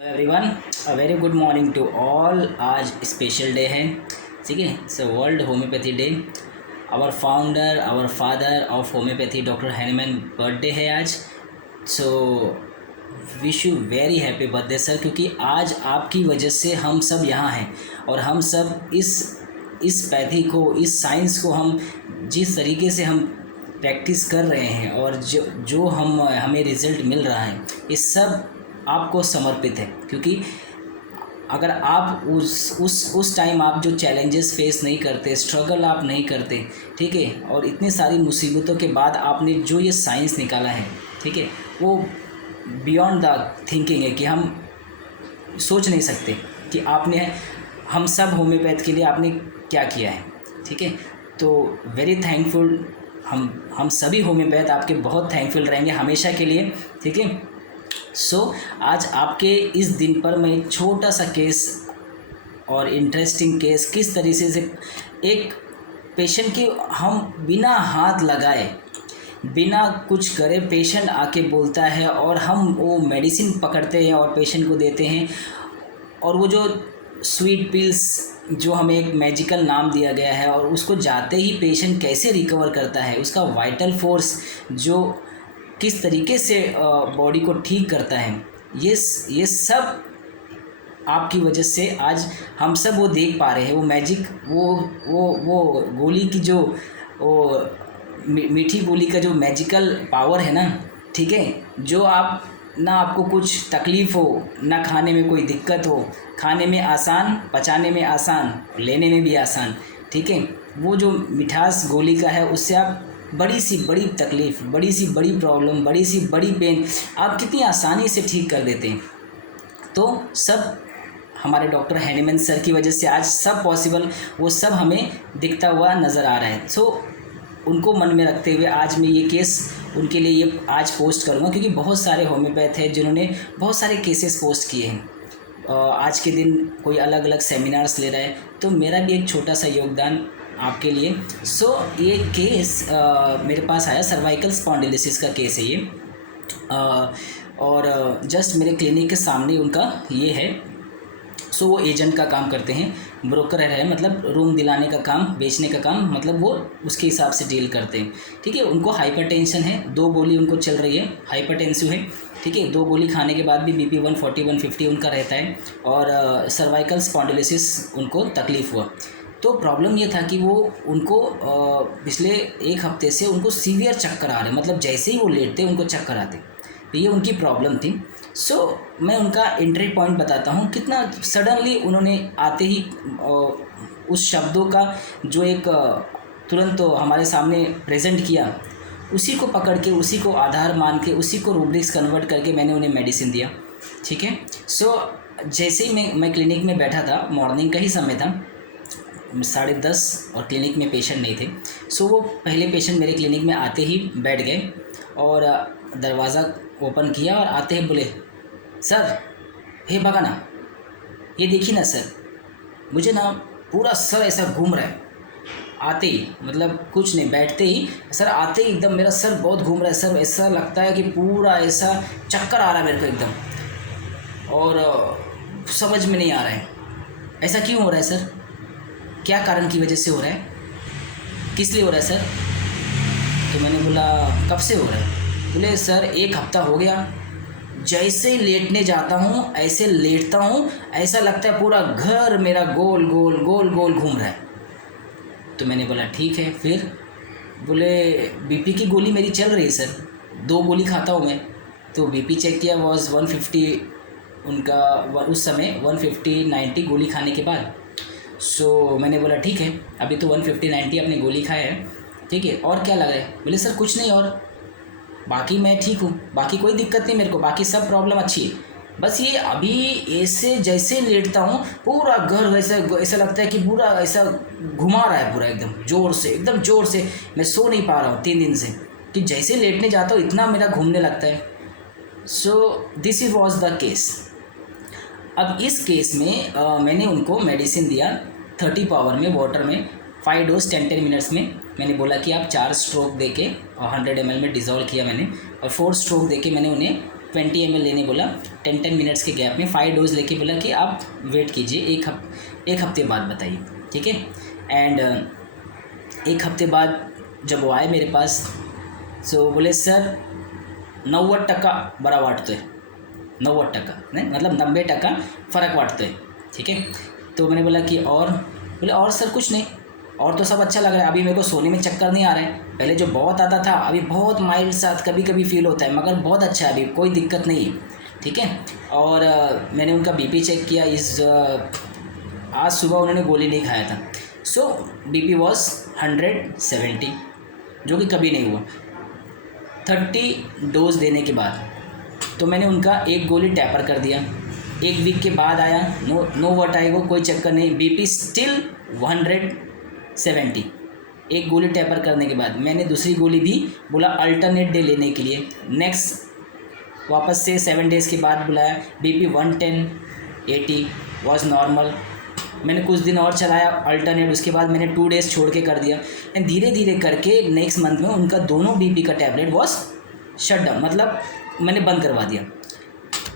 Everyone, a very good morning to all. आज special day है, ठीक है। It's world homeopathy day. Our founder, our father of homeopathy doctor Hahnemann birthday है आज। So wish you very happy birthday sir, क्योंकि आज आपकी वजह से हम सब यहाँ हैं और हम सब इस पैथी को, इस साइंस को हम जिस तरीके से हम प्रैक्टिस कर रहे हैं और जो हमें रिज़ल्ट मिल रहा है, ये सब आपको समर्पित है। क्योंकि अगर आप उस टाइम आप जो चैलेंजेस फेस नहीं करते, स्ट्रगल आप नहीं करते, ठीक है, और इतनी सारी मुसीबतों के बाद आपने जो ये साइंस निकाला है, ठीक है, वो बियॉन्ड द थिंकिंग है कि हम सोच नहीं सकते कि आपने, हम सब होम्योपैथ के लिए आपने क्या किया है, ठीक है। तो वेरी थैंकफुल, हम सभी होम्योपैथ आपके बहुत थैंकफुल रहेंगे हमेशा के लिए, ठीक है। सो आज आपके इस दिन पर मैं एक छोटा सा केस और इंटरेस्टिंग केस, किस तरीके से एक पेशेंट की हम बिना हाथ लगाए, बिना कुछ करे पेशेंट आके बोलता है और हम वो मेडिसिन पकड़ते हैं और पेशेंट को देते हैं, और वो जो स्वीट पिल्स जो हमें एक मैजिकल नाम दिया गया है, और उसको जाते ही पेशेंट कैसे रिकवर करता है, उसका वाइटल फोर्स जो किस तरीके से बॉडी को ठीक करता है, ये सब आपकी वजह से आज हम सब वो देख पा रहे हैं। वो मैजिक, वो गोली की जो वो मीठी गोली का जो मैजिकल पावर है ना, ठीक है, जो आप ना आपको कुछ तकलीफ़ हो, ना खाने में कोई दिक्कत हो, खाने में आसान, पचाने में आसान, लेने में भी आसान, ठीक है। वो जो मिठास गोली का है, उससे आप बड़ी सी बड़ी तकलीफ़, बड़ी सी बड़ी प्रॉब्लम, बड़ी सी बड़ी पेन आप कितनी आसानी से ठीक कर देते हैं। तो सब हमारे डॉक्टर हैनीमैन सर की वजह से आज सब पॉसिबल, वो सब हमें दिखता हुआ नज़र आ रहा है। सो उनको मन में रखते हुए आज मैं ये केस उनके लिए ये आज पोस्ट करूँगा, क्योंकि बहुत सारे होम्योपैथ हैं जिन्होंने बहुत सारे केसेस पोस्ट किए हैं। आज के दिन कोई अलग अलग सेमिनार्स ले रहा है, तो मेरा भी एक छोटा सा योगदान आपके लिए। सो ये केस मेरे पास आया, सर्वाइकल स्पॉन्डिलोसिस का केस है ये, और जस्ट मेरे क्लिनिक के सामने उनका ये है। सो वो एजेंट का काम करते हैं, ब्रोकर है, मतलब रूम दिलाने का काम, बेचने का काम, मतलब वो उसके हिसाब से डील करते हैं, ठीक है। उनको हाइपरटेंशन है, 2 गोली उनको चल रही है, हाइपरटेंसिव है, ठीक है। 2 गोली खाने के बाद भी बीपी 140 150 उनका रहता है, और सर्वाइकल स्पॉन्डिलोसिस उनको तकलीफ़ हुआ। तो प्रॉब्लम ये था कि वो उनको पिछले 1 हफ्ते से उनको सीवियर चक्कर आ रहे, मतलब जैसे ही वो लेटते उनको चक्कर आते, तो ये उनकी प्रॉब्लम थी। सो मैं उनका एंट्री पॉइंट बताता हूँ, कितना सडनली उन्होंने आते ही उस शब्दों का जो एक तुरंत तो हमारे सामने प्रेजेंट किया, उसी को पकड़ के, उसी को आधार मान के, उसी को रूब्रिक्स कन्वर्ट करके मैंने उन्हें मेडिसिन दिया, ठीक है। सो जैसे ही मैं क्लिनिक में बैठा था, मॉर्निंग का ही समय था, 10:30, और क्लिनिक में पेशेंट नहीं थे। सो वो पहले पेशेंट मेरे क्लिनिक में आते ही बैठ गए और दरवाज़ा ओपन किया और आते ही बोले, सर हे भगाना, ये देखिए ना सर, मुझे ना पूरा सर ऐसा घूम रहा है। आते ही, मतलब कुछ नहीं, बैठते ही सर, आते ही एकदम मेरा सर बहुत घूम रहा है सर, ऐसा लगता है कि पूरा ऐसा चक्कर आ रहा है मेरे को एकदम, और समझ में नहीं आ रहा है ऐसा क्यों हो रहा है सर, क्या कारण की वजह से हो रहा है, किस लिए हो रहा है सर। तो मैंने बोला कब से हो रहा है। बोले सर 1 हफ्ता हो गया, जैसे ही लेटने जाता हूँ ऐसे लेटता हूँ, ऐसा लगता है पूरा घर मेरा गोल गोल गोल गोल घूम रहा है। तो मैंने बोला ठीक है फिर। बोले बीपी की गोली मेरी चल रही है सर, 2 गोली खाता हूँ मैं। तो बीपी चेक किया, वॉज 150 उनका उस समय, 150/90 गोली खाने के बाद। सो मैंने बोला ठीक है, अभी तो 150/90 अपने गोली खाए है, ठीक है, और क्या लगा है। बोले सर कुछ नहीं, और बाकी मैं ठीक हूँ, बाकी कोई दिक्कत नहीं मेरे को, बाकी सब प्रॉब्लम अच्छी है, बस ये अभी ऐसे जैसे लेटता हूँ पूरा घर वैसा ऐसा लगता है कि पूरा ऐसा घुमा रहा है, पूरा एकदम ज़ोर से, एकदम ज़ोर से। मैं सो नहीं पा रहा हूँ 3 दिन से, कि जैसे लेटने जाता हूँ इतना मेरा घूमने लगता है। So this is was the case. अब इस केस में मैंने उनको मेडिसिन दिया 30 पावर में, वाटर में, 5 डोज 10 मिनट्स में। मैंने बोला कि आप 4 स्ट्रोक दे के 100 ml में डिज़ोल्व किया मैंने, और 4 स्ट्रोक दे के मैंने उन्हें 20 ml लेने बोला 10 मिनट्स के गैप में 5 डोज लेके बोला कि आप वेट कीजिए एक हफ्ते बाद बताइए, ठीक है। एंड एक हफ्ते बाद जब वो आए मेरे पास, सो बोले सर 90% बरा वाटतोय, 90% नहीं मतलब 90% फ़र्क वाटतोय, ठीक है। तो मैंने बोला कि और, बोले और सर कुछ नहीं, और तो सब अच्छा लग रहा है, अभी मेरे को सोने में चक्कर नहीं आ रहा है, पहले जो बहुत आता था अभी बहुत माइल्ड साथ कभी कभी फील होता है, मगर बहुत अच्छा है, अभी कोई दिक्कत नहीं है, ठीक है। और मैंने उनका बीपी चेक किया, आज सुबह उन्होंने गोली नहीं खाया था, सो बीपी वॉज 170, जो कि कभी नहीं हुआ। 30 डोज देने के बाद तो मैंने उनका एक गोली टैपर कर दिया, एक वीक के बाद आया, नो वर्टाइगो, कोई चक्कर नहीं, बीपी स्टिल 170। एक गोली टैपर करने के बाद मैंने दूसरी गोली भी बोला अल्टरनेट डे लेने के लिए, नेक्स्ट वापस से 7 डेज़ के बाद बुलाया, बीपी 110/80 वॉज नॉर्मल। मैंने कुछ दिन और चलाया अल्टरनेट, उसके बाद मैंने 2 डेज़ छोड़ के कर दिया, एंड धीरे धीरे करके नेक्स्ट मंथ में उनका दोनों बीपी का टैबलेट वॉज शट डाउन, मतलब मैंने बंद करवा दिया।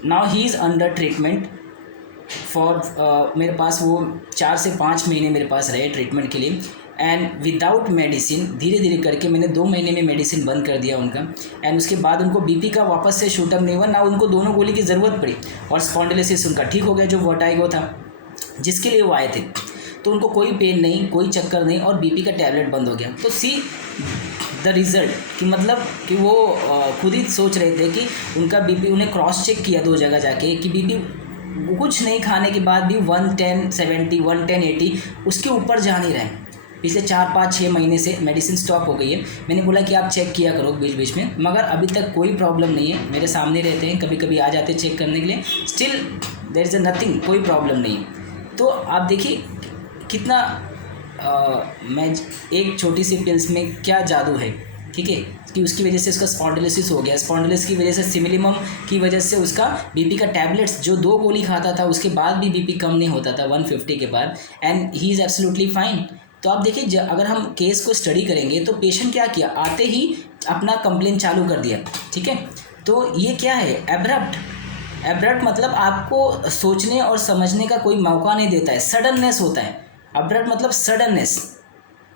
Now he is under treatment for मेरे पास वो 4 से 5 महीने मेरे पास रहे ट्रीटमेंट के लिए, एंड विदाउट मेडिसिन धीरे धीरे करके मैंने 2 महीने में मेडिसिन बंद कर दिया उनका, एंड उसके बाद उनको बीपी का वापस से शूटअप नहीं हुआ, ना उनको दोनों गोली की ज़रूरत पड़ी, और स्पॉन्डिलोसिस उनका ठीक हो गया, जो वर्टाइगो था जिसके लिए वो आए थे, तो उनको कोई पेन नहीं, कोई चक्कर नहीं, और बीपी का टैबलेट बंद हो गया। तो सी द रिज़ल्ट कि मतलब कि वो खुद ही सोच रहे थे कि उनका बीपी, उन्हें क्रॉस चेक किया 2 जगह जाके कि बीपी कुछ नहीं खाने के बाद भी 110/70 110/80 उसके ऊपर जा नहीं रहे हैं। पिछले 4-5-6 महीने से मेडिसिन स्टॉप हो गई है। मैंने बोला कि आप चेक किया करो बीच बीच में, मगर अभी तक कोई प्रॉब्लम नहीं है, मेरे सामने रहते हैं, कभी कभी आ जाते हैं चेक करने के लिए, स्टिल देयर इज़ नथिंग, कोई प्रॉब्लम नहीं है। तो आप देखिए कितना मैं एक छोटी सी पिल्स में क्या जादू है, ठीक है, कि उसकी वजह से उसका स्पॉन्डिलोसिस हो गया, स्पॉन्डिलोसिस की वजह से सिमिलिमम की वजह से उसका बीपी का टैबलेट्स जो 2 गोली खाता था उसके बाद भी बीपी कम नहीं होता था 150 के बाद, and he is absolutely fine. तो आप देखिए अगर हम केस को स्टडी करेंगे तो पेशेंट क्या किया, आते ही अपना कंप्लेन चालू कर दिया, ठीक है। तो ये क्या है, एब्रप्ट मतलब आपको सोचने और समझने का कोई मौका नहीं देता है, सडननेस होता है। एब्रप्ट मतलब सडननेस,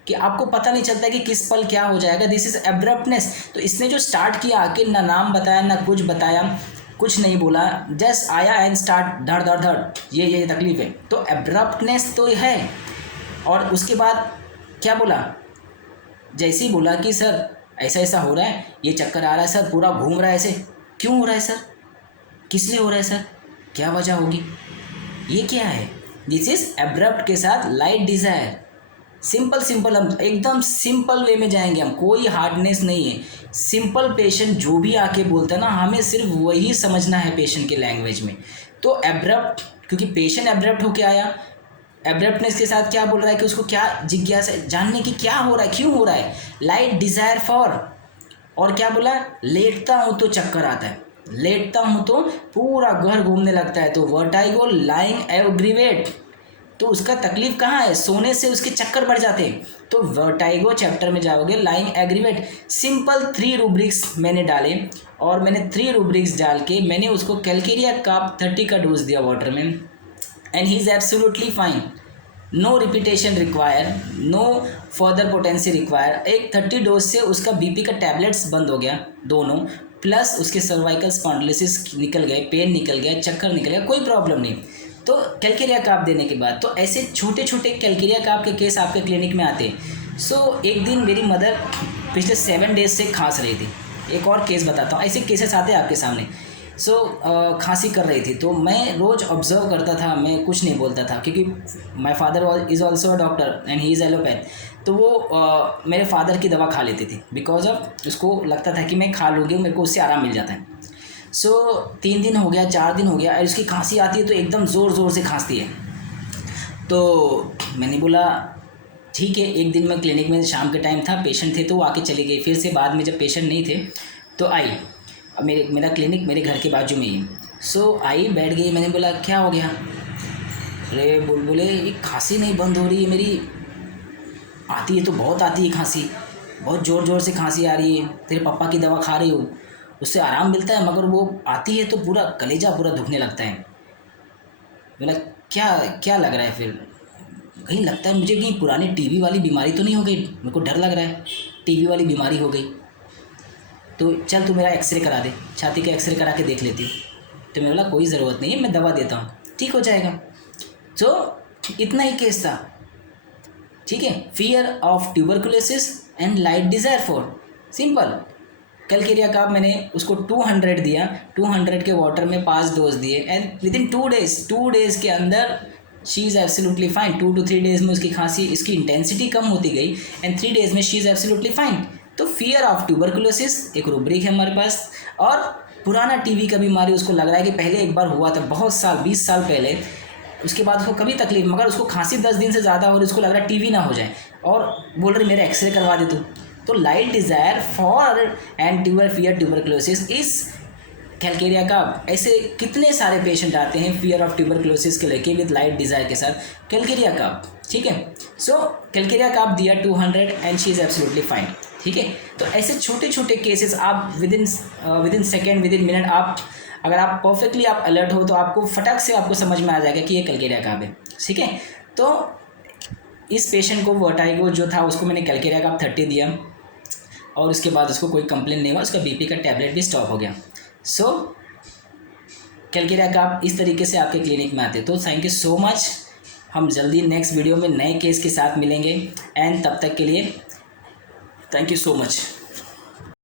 कि आपको पता नहीं चलता कि किस पल क्या हो जाएगा, दिस इज़ एब्रप्टनेस। तो इसने जो स्टार्ट किया आके ना नाम बताया ना कुछ बताया, कुछ नहीं बोला, जस्ट आया एंड स्टार्ट धड़ धड़ धड़, ये तकलीफ है, तो एब्रप्टनेस तो है। और उसके बाद क्या बोला, जैसे ही बोला कि सर ऐसा ऐसा हो रहा है, ये चक्कर आ रहा है सर, पूरा घूम रहा है, ऐसे क्यों हो रहा है सर, किस लिए हो रहा है सर, क्या वजह होगी, ये क्या है, दिस इज़ एब्रप्ट के साथ लाइट डिज़ायर। सिंपल हम एकदम सिंपल वे में जाएंगे, हम कोई हार्डनेस नहीं है, सिंपल। पेशेंट जो भी आके बोलता है ना, हमें सिर्फ वही समझना है पेशेंट के लैंग्वेज में। तो एब्रप्ट, क्योंकि पेशेंट एब्रप्ट होके आया, एब्रप्टनेस के साथ क्या बोल रहा है कि उसको क्या जिज्ञासा जानने की, क्या हो रहा है, क्यों हो रहा है, लाइट डिज़ायर फॉर। और क्या बोला, लेटता हूँ तो चक्कर आता है, लेटता हूँ तो पूरा घर घूमने लगता है, तो वर्टाइगो लाइंग एग्रीवेट। तो उसका तकलीफ कहाँ है, सोने से उसके चक्कर बढ़ जाते हैं। तो वर्टाइगो चैप्टर में जाओगे, लाइंग एग्रीवेट, सिंपल 3 रूब्रिक्स मैंने डाले, और मैंने 3 रूब्रिक्स डाल के मैंने उसको कैलकेरिया काप 30 का डोज दिया वाटर में, and he is absolutely fine, no repetition require, no further potency require. एक 30 डोज से उसका बीपी का टैबलेट्स बंद हो गया दोनों, प्लस उसके सर्वाइकल स्पॉन्डिलोसिस निकल गए, पेन निकल गया, चक्कर निकल गया, कोई प्रॉब्लम नहीं। तो कैलकेरिया काप देने के बाद, तो ऐसे छोटे छोटे कैलकेरिया काप के केस आपके क्लिनिक में आते हैं। सो एक दिन मेरी मदर पिछले 7 डेज से खांस रही थी, एक और केस बताता हूँ, ऐसे केसेस आते हैं आपके सामने। सो खांसी कर रही थी, तो मैं रोज़ ऑब्जर्व करता था, मैं कुछ नहीं बोलता था, क्योंकि my father is also a doctor and he is allopath. तो वो मेरे फादर की दवा खा लेती थी, बिकॉज ऑफ उसको लगता था कि मैं खा लूँगी, मेरे को उससे आराम मिल जाता है। सो 3 दिन हो गया, 4 दिन हो गया, और उसकी खांसी आती है तो एकदम ज़ोर से खांसती है। तो मैंने बोला ठीक है, एक दिन मैं क्लिनिक में, शाम के टाइम था, पेशेंट थे तो वो आके चली गई, फिर से बाद में जब पेशेंट नहीं थे तो आई। अब मेरा क्लिनिक मेरे घर के बाजू में ही। सो आई, बैठ गई, मैंने बोला क्या हो गया, अरे बोले ये खांसी नहीं बंद हो रही है मेरी, आती है तो बहुत आती है खांसी, बहुत ज़ोर से खांसी आ रही है, तेरे पापा की दवा खा रही हूँ। उससे आराम मिलता है, मगर वो आती है तो पूरा कलेजा पूरा दुखने लगता है। बोला क्या क्या लग रहा है फिर? कहीं लगता है मुझे कहीं पुरानी टीबी वाली बीमारी तो नहीं हो गई, मेरे को डर लग रहा है टीबी वाली बीमारी हो गई। तो चल तू मेरा एक्सरे करा दे, छाती का एक्सरे करा के देख लेती हूँ। तो मैं बोला कोई ज़रूरत नहीं है, मैं दवा देता हूँ, ठीक हो जाएगा। तो इतना ही केस था, ठीक है। Fear of tuberculosis and light desire for, simple. Calcarea का मैंने उसको 200 दिया, 200 के वाटर में 5 डोज दिए, एंड विद इन 2 डेज़ के अंदर she is absolutely fine. 2 to 3 days में उसकी खांसी, इसकी इंटेंसिटी कम होती गई, एंड 3 डेज़ में शी इज़ एब्सोल्युटली फाइन। तो फियर ऑफ ट्यूबरकुलोसिस एक रूब्रिक है हमारे पास। और पुराना टीबी का बीमारी उसको लग रहा है कि पहले एक बार हुआ था बहुत साल, 20 साल पहले, उसके बाद उसको कभी तकलीफ, मगर उसको खांसी 10 दिन से ज़्यादा हो रही, उसको लग रहा है टीबी ना हो जाए, और बोल रही मेरा एक्सरे करवा दे तू। तो light desire for and fear tuberculosis इस कैलकेरिया का। ऐसे कितने सारे पेशेंट आते हैं फियर ऑफ ट्यूबरकुलोसिस के लेके विद लाइट डिज़ायर के साथ कैलकेरिया का, ठीक है। सो कैलकेरिया का आप दिया 200 and she is absolutely fine, ठीक है। तो ऐसे छोटे छोटे केसेस आप with in second, with in minute, आप अगर आप परफेक्टली आप अलर्ट हो तो आपको फटक से आपको समझ में आ जाएगा कि ये कैलकेरिया का है, ठीक है। तो इस पेशेंट को वर्टाइगो जो था उसको मैंने कैलकेरिया का 30 दिया, और उसके बाद उसको कोई कंप्लेन नहीं हुआ, उसका बीपी का टैबलेट भी स्टॉप हो गया। सो कैलकेरिया का आप इस तरीके से आपके क्लिनिक में आते। तो थैंक यू सो मच, हम जल्दी नेक्स्ट वीडियो में नए केस के साथ मिलेंगे, एंड तब तक के लिए थैंक यू सो मच।